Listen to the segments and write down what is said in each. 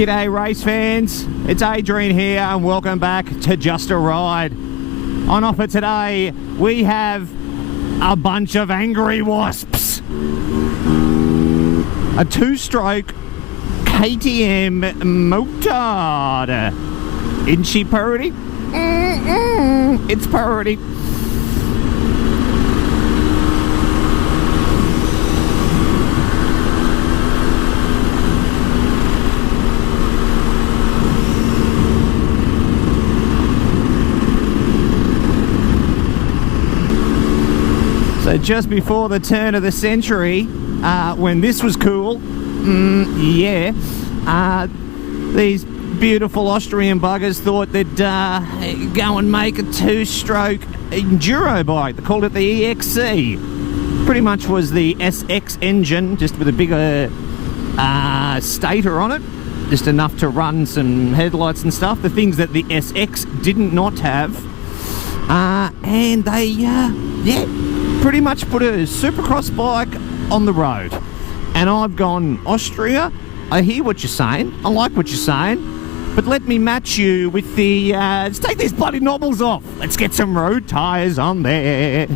G'day race fans, it's Adrian here and welcome back to Just a Ride. On offer today we have a bunch of angry wasps. A two-stroke KTM Motard. Isn't she pretty? It's pretty. So just before the turn of the century, when this was cool, these beautiful Austrian buggers thought they'd go and make a two-stroke enduro bike. They called it the EXC. Pretty much was the SX engine, just with a bigger stator on it, just enough to run some headlights and stuff, the things that the SX did not have. And they, pretty much put a supercross bike on the road. And I've gone, Austria, I hear what you're saying, I like what you're saying, but let me match you with the, let's take these bloody knobbles off. Let's get some road tyres on there.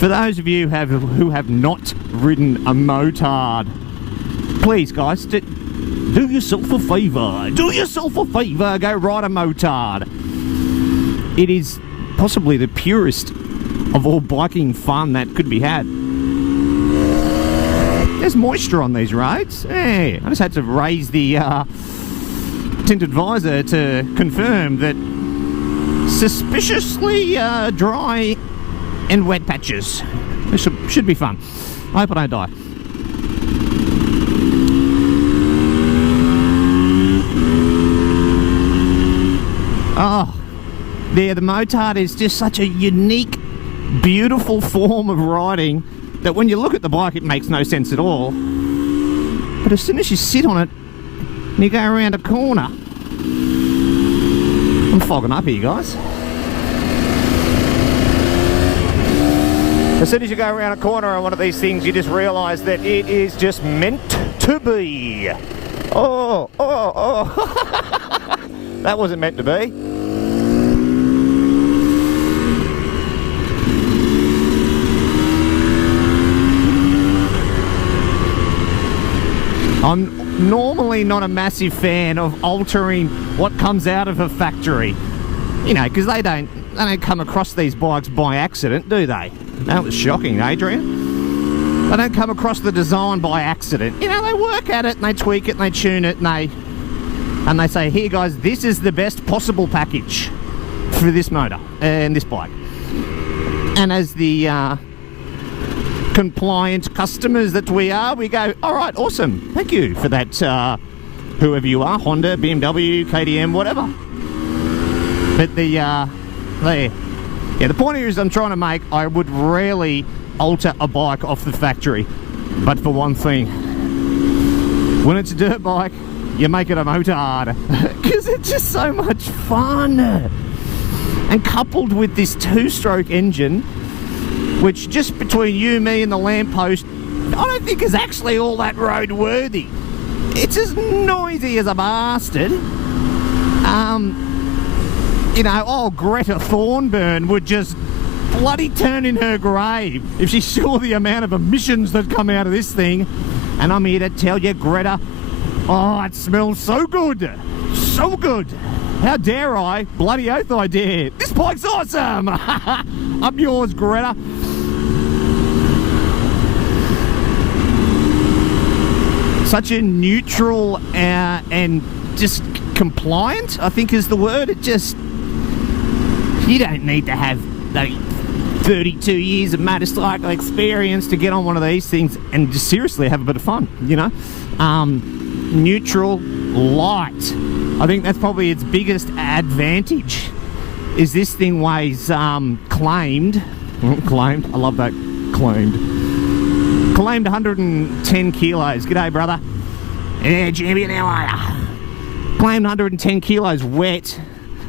For those of you who have not ridden a Motard, please guys, do yourself a favour. Do yourself a favour, go ride a Motard. It is possibly the purest of all biking fun that could be had. There's moisture on these roads. Hey, I just had to raise the tinted visor to confirm that suspiciously dry and wet patches. This should be fun. I hope I don't die. Oh, yeah, the Motard is just such a unique, beautiful form of riding that when you look at the bike it makes no sense at all. But as soon as you sit on it and you go around a corner... I'm fogging up here, guys. As soon as you go around a corner on one of these things, you just realise that it is just meant to be. Oh. That wasn't meant to be. I'm normally not a massive fan of altering what comes out of a factory. You know, because they don't come across these bikes by accident, do they? That was shocking, Adrian. They don't come across the design by accident. You know, they work at it and they tweak it and they tune it and they say, here guys, this is the best possible package for this motor and this bike. And as the compliant customers that we are, we go, all right, awesome, thank you for that, whoever you are, Honda, BMW, KTM, whatever. But the point here is I'm trying to make, I would rarely alter a bike off the factory, but for one thing, when it's a dirt bike, you make it a Motard, because it's just so much fun. And coupled with this two-stroke engine, which just between you, me and the lamppost, I don't think is actually all that roadworthy. It's as noisy as a bastard. You know, old Greta Thunberg would just bloody turn in her grave if she saw the amount of emissions that come out of this thing. And I'm here to tell you, Greta, oh, it smells so good. So good. How dare I? Bloody oath I dare. This bike's awesome. Up yours, Greta. Such a neutral and just compliant, I think is the word. It just, you don't need to have 32 years of motorcycle experience to get on one of these things and just seriously have a bit of fun, you know. Neutral, light. I think that's probably its biggest advantage, is this thing weighs claimed, I love that, claimed 110 kilos. G'day, brother. Yeah, champion, how are ya? Claimed 110 kilos wet.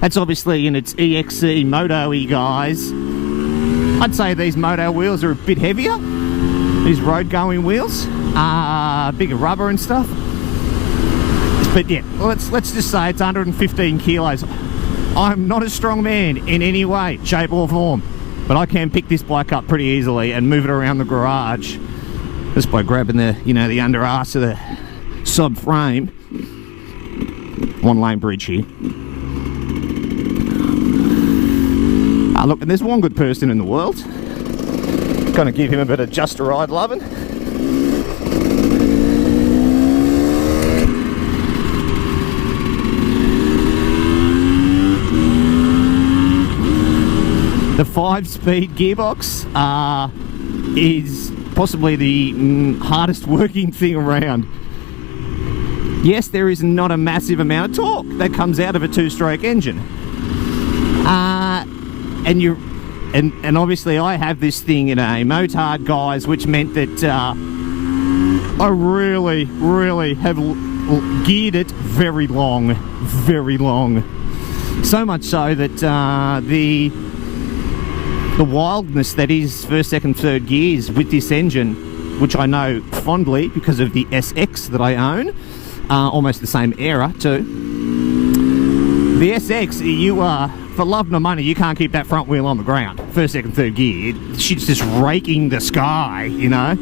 That's obviously in its EXC Moto-y, guys. I'd say these Moto wheels are a bit heavier, these road-going wheels. bigger rubber and stuff. But yeah, let's just say it's 115 kilos. I'm not a strong man in any way, shape or form, but I can pick this bike up pretty easily and move it around the garage just by grabbing the, you know, the under arse of the sub frame. One lane bridge here. Look, and there's one good person in the world. Gonna give him a bit of just a ride loving. The 5-speed gearbox is possibly the hardest working thing around. Yes, there is not a massive amount of torque that comes out of a 2-stroke engine. And obviously I have this thing in a Motard, guys, which meant that I really have geared it very long. So much so that the wildness that is first, second, third gears with this engine, which I know fondly because of the SX that I own, almost the same era too. The SX, you are, for love nor money, you can't keep that front wheel on the ground. First, second, third gear. Shit's just raking the sky, you know.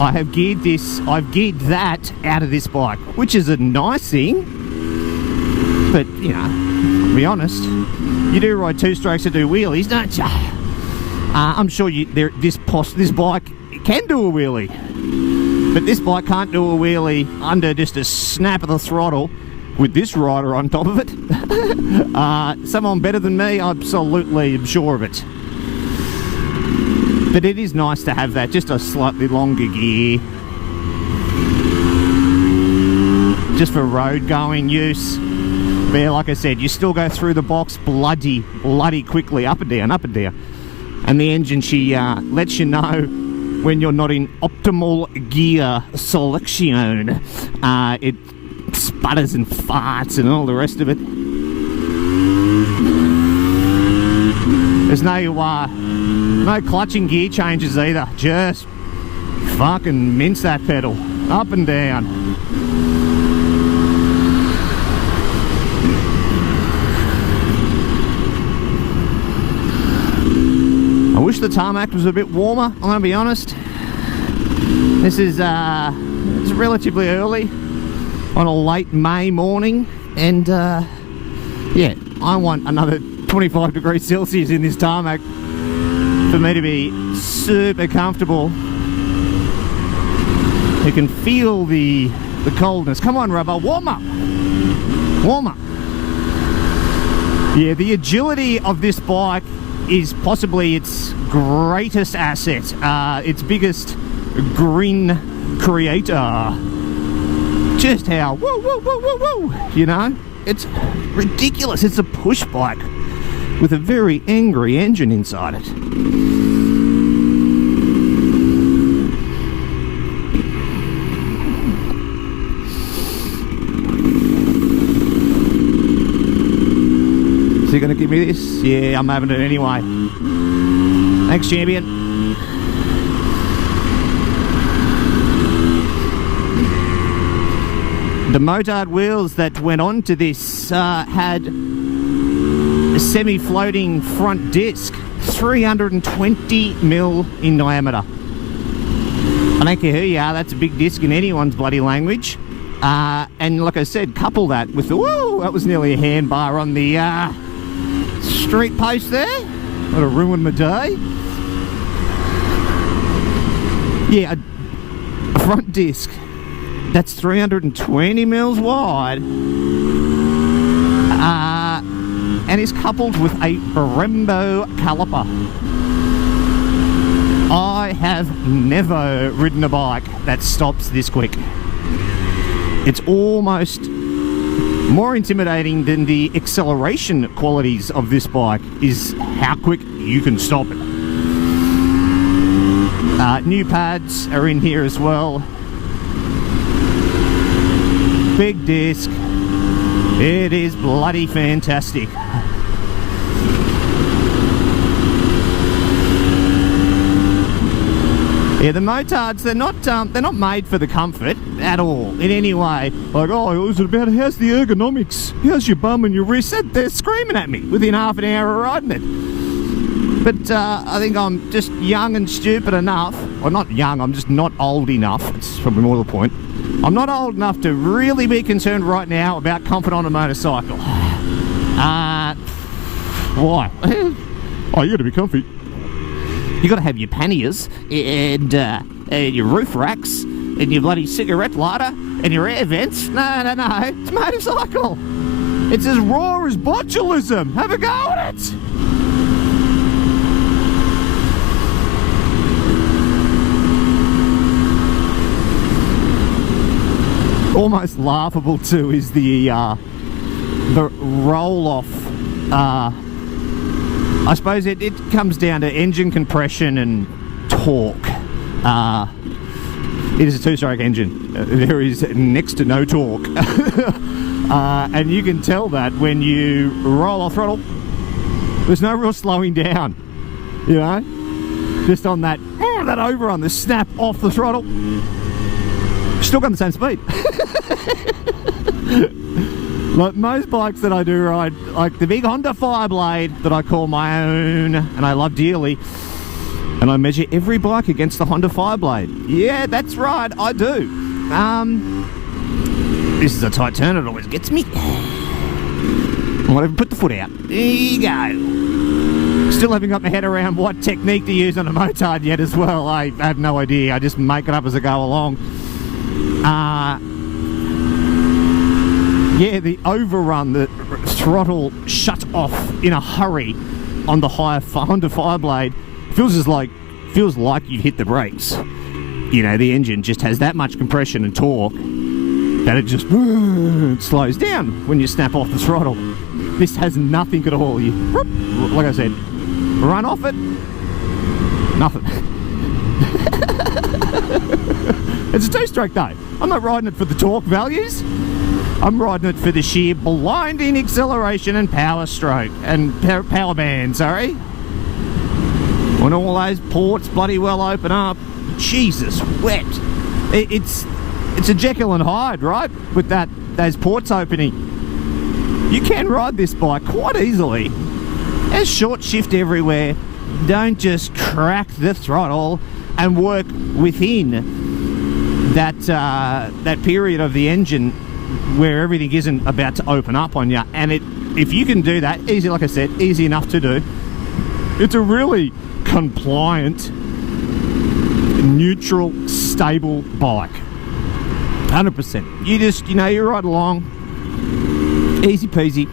I've geared that out of this bike, which is a nice thing. But, you know, to be honest, you do ride 2-strokes to do wheelies, don't you? I'm sure this bike can do a wheelie. But this bike can't do a wheelie under just a snap of the throttle with this rider on top of it. Someone better than me, absolutely am sure of it. But it is nice to have that, just a slightly longer gear. Just for road going use. But yeah, like I said, you still go through the box bloody quickly, up and down. And the engine, she lets you know when you're not in optimal gear selection. It sputters and farts and all the rest of it. There's no clutching gear changes either. Just fucking mince that pedal up and down. I wish the tarmac was a bit warmer, I'm gonna be honest. This is it's relatively early on a late May morning, and yeah, I want another 25 degrees Celsius in this tarmac for me to be super comfortable. You can feel the coldness. Come on, rubber, warm up. Yeah, the agility of this bike is possibly its greatest asset, its biggest grin creator. Just how woo, you know, it's ridiculous. It's a push bike with a very angry engine inside it. Is he gonna give me this? Yeah, I'm having it anyway. Thanks, champion. The Motard wheels that went onto this had a semi-floating front disc, 320mm in diameter. I don't care who you are, that's a big disc in anyone's bloody language. And like I said, couple that with the, whoa, that was nearly a handbar on the street post there. Would have ruined my day. Yeah, a front disc that's 320mm wide, and is coupled with a Brembo caliper. I have never ridden a bike that stops this quick. It's almost more intimidating than the acceleration qualities of this bike is how quick you can stop it. New pads are in here as well. Big disc. It is bloody fantastic. Yeah, the Motards, they're not made for the comfort at all, in any way. Like, oh, is it about how's the ergonomics? How's your bum and your wrist? They're screaming at me within half an hour of riding it. But I think I'm just young and stupid enough. Well, not young, I'm just not old enough. It's probably more to the point. I'm not old enough to really be concerned right now about comfort on a motorcycle. Why? Oh, you got to be comfy. You got to have your panniers and your roof racks and your bloody cigarette lighter and your air vents. No. It's a motorcycle. It's as raw as botulism. Have a go at it. Almost laughable too is the roll off. I suppose it comes down to engine compression and torque. It is a two-stroke engine. There is next to no torque. And you can tell that when you roll off throttle. There's no real slowing down, you know? Just on that overrun, the snap off the throttle. Still got the same speed. Like most bikes that I do ride, like the big Honda Fireblade that I call my own and I love dearly, and I measure every bike against the Honda Fireblade. Yeah, that's right, I do. This is a tight turn, it always gets me. Whatever, put the foot out. There you go. Still haven't got my head around what technique to use on a Motard yet as well. I have no idea, I just make it up as I go along. Yeah, the overrun, the throttle shut off in a hurry on the Honda Fireblade feels like you've hit the brakes. You know, the engine just has that much compression and torque that it just slows down when you snap off the throttle. This has nothing at all. You, like I said, run off it, nothing. It's a two-stroke though. I'm not riding it for the torque values. I'm riding it for the sheer blinding acceleration and power stroke and power band, sorry. When all those ports bloody well open up, Jesus wept. It's a Jekyll and Hyde, right? With those ports opening. You can ride this bike quite easily. There's short shift everywhere. Don't just crack the throttle and work within that period of the engine where everything isn't about to open up on you. And if you can do that, easy, like I said, easy enough to do. It's a really compliant, neutral, stable bike. 100%. You ride along, easy peasy.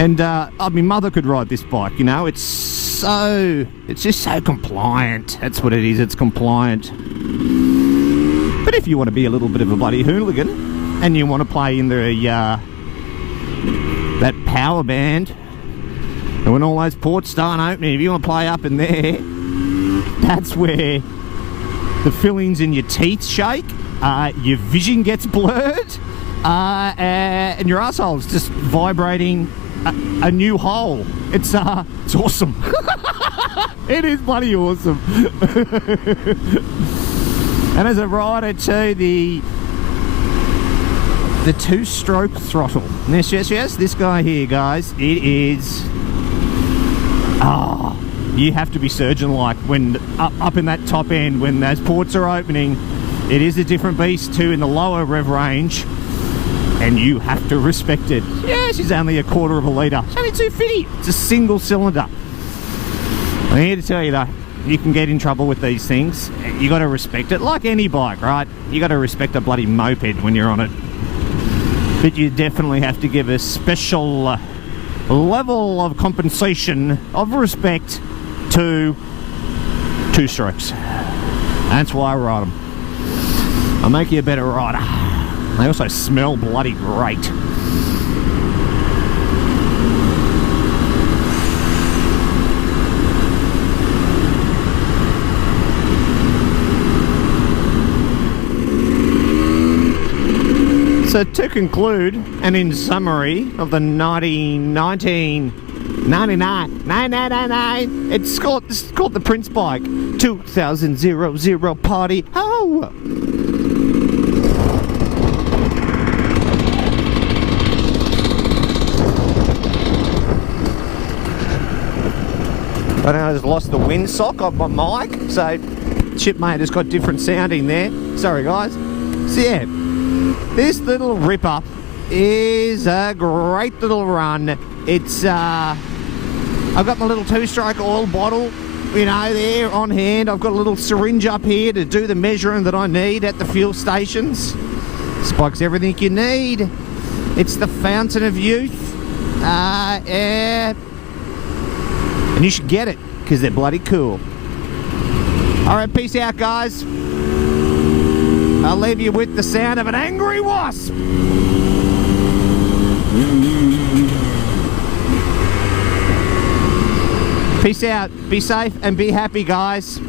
And my mother could ride this bike, you know. It's just so compliant. That's what it is, it's compliant. But if you want to be a little bit of a bloody hooligan and you want to play in that power band, and when all those ports start opening, if you want to play up in there, that's where the fillings in your teeth shake, your vision gets blurred, and your asshole's just vibrating a new hole. It's awesome. It is bloody awesome. And as a rider too, the two-stroke throttle. Yes, this guy here, guys, it is... you have to be surgeon-like when up in that top end, when those ports are opening. It is a different beast too in the lower rev range, and you have to respect it. Yeah, she's only a quarter of a litre. It's only 250. It's a single cylinder. I'm here to tell you though, you can get in trouble with these things. You got to respect it, like any bike, right? You got to respect a bloody moped when you're on it. But you definitely have to give a special level of compensation, of respect to two strokes. That's why I ride them. I'll make you a better rider. They also smell bloody great. So to conclude, and in summary of the 1919 99. 9999. It's called the Prince bike. 2000 party. Oh! I just lost the windsock on my mic, so Chipmate has got different sounding there. Sorry guys. So yeah, this little ripper is a great little run. It's I've got my little 2-stroke oil bottle, you know, there on hand. I've got a little syringe up here to do the measuring that I need at the fuel stations. This bike's everything you need. It's the fountain of youth. Yeah. And you should get it, because they're bloody cool. Alright, peace out, guys. I'll leave you with the sound of an angry wasp. Peace out. Be safe and be happy, guys.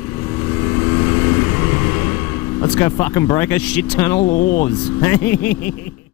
Let's go fucking break a shit ton of laws.